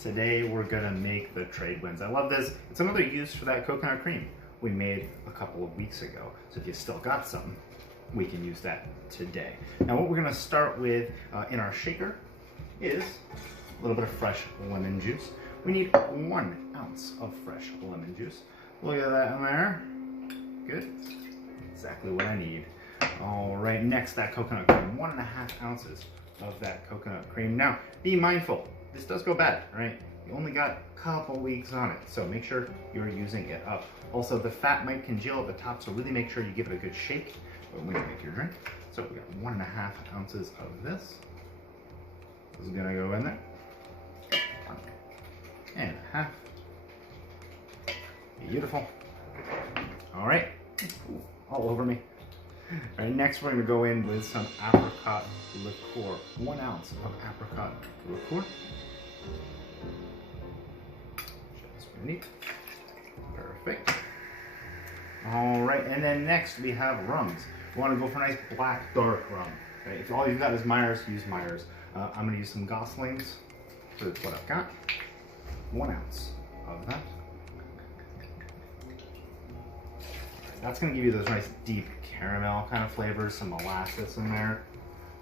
Today we're gonna make the Tradewinds. I love this. It's another use for that coconut cream we made a couple of weeks ago. So if you still got some, we can use that today. Now what we're gonna start with in our shaker is a little bit of fresh lemon juice. We need 1 ounce of fresh lemon juice. Look at that in there. Good. Exactly what I need. All right, next that coconut cream. 1.5 ounces of that coconut cream. Now, be mindful. This does go bad, right? You only got a couple weeks on it, so make sure you're using it up. Also, the fat might congeal at the top, so really make sure you give it a good shake when you make your drink. So we got 1.5 ounces of this. This is gonna go in there. 1.5. Beautiful. All right. Ooh, all over me. All right, next we're gonna go in with some apricot liqueur. 1 ounce of apricot liqueur. Just what we need. Perfect. All right, and then next we have rums. We wanna go for a nice black, dark rum. Okay, if all you've got is Myers, use Myers. I'm gonna use some Goslings for what I've got. 1 ounce of that. That's gonna give you those nice deep caramel kind of flavors, some molasses in there.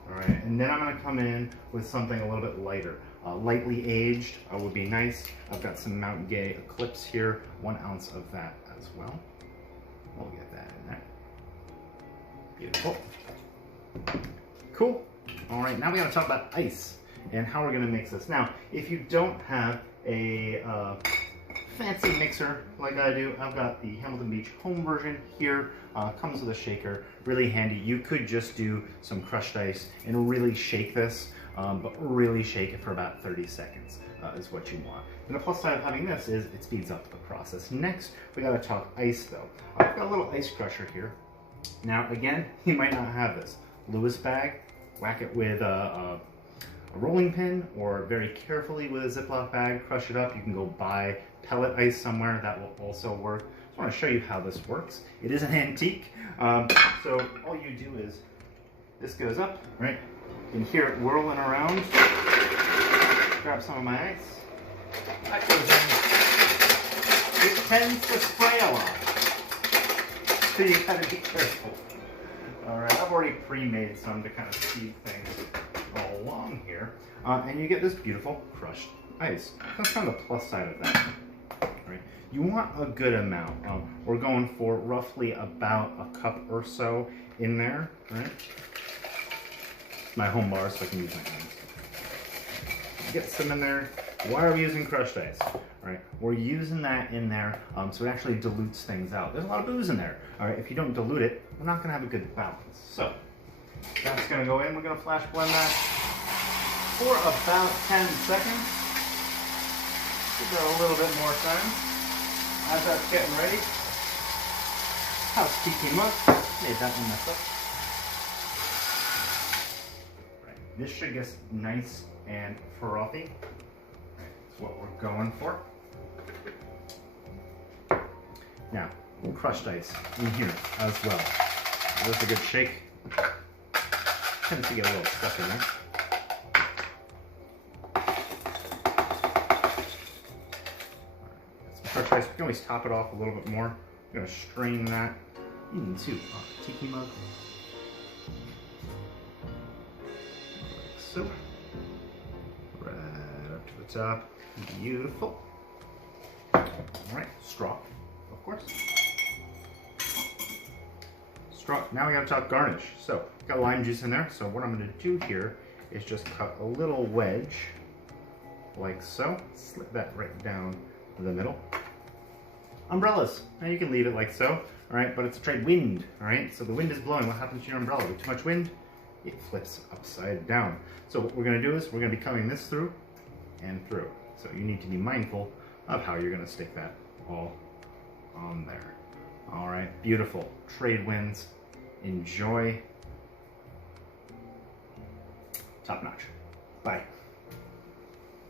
All right, and then I'm gonna come in with something a little bit lighter. Lightly aged would be nice. I've got some Mount Gay Eclipse here, 1 ounce of that as well. We'll get that in there. Beautiful. Cool. All right, now we gotta talk about ice and how we're gonna mix this. Now, if you don't have a fancy mixer like I do, I've got the Hamilton Beach home version here. Comes with a shaker, really handy. You could just do some crushed ice and really shake this, but really shake it for about 30 seconds is what you want. And the plus side of having this is it speeds up the process. Next, we gotta talk ice though. I've got a little ice crusher here. Now again, you might not have this. Lewis bag, whack it with a rolling pin or very carefully with a Ziploc bag, crush it up. You can go buy pellet ice somewhere, that will also work. I want to show you how this works. It is an antique, so all you do is, this goes up, right? You can hear it whirling around. Grab some of my ice. That goes in. It tends to spray a lot, so you gotta be careful. All right, I've already pre-made some to kind of speed things all along here, and you get this beautiful crushed ice. That's kind of the plus side of that. Right? You want a good amount. We're going for roughly about a cup or so in there. Right? My home bar, so I can use my hands. Get some in there. Why are we using crushed ice? Right? We're using that in there so it actually dilutes things out. There's a lot of booze in there. All right, if you don't dilute it, we're not going to have a good balance. So that's going to go in. We're going to flash blend that for about 10 seconds. Give that a little bit more time. As that's getting ready, how's Tiki mug? Made that one mess up. Right. This should get nice and frothy. That's what we're going for. Now, crushed ice in here as well. Give this a good shake. Tends to get a little stuck in there. Crushed ice, we can always top it off a little bit more. I'm going to strain that into a Tiki mug. Like so. Right up to the top. Beautiful. Alright, straw, of course. Straw. Now we got to talk garnish. So, got lime juice in there. So what I'm going to do here is just cut a little wedge, like so. Slip that right down the middle. Umbrellas. Now you can leave it like so, all right, but it's a trade wind, all right? So the wind is blowing. What happens to your umbrella? With too much wind, it flips upside down. So what we're gonna do is we're gonna be coming this through and through. So you need to be mindful of how you're gonna stick that all on there. All right, beautiful. Tradewinds. Enjoy. Top notch. Bye.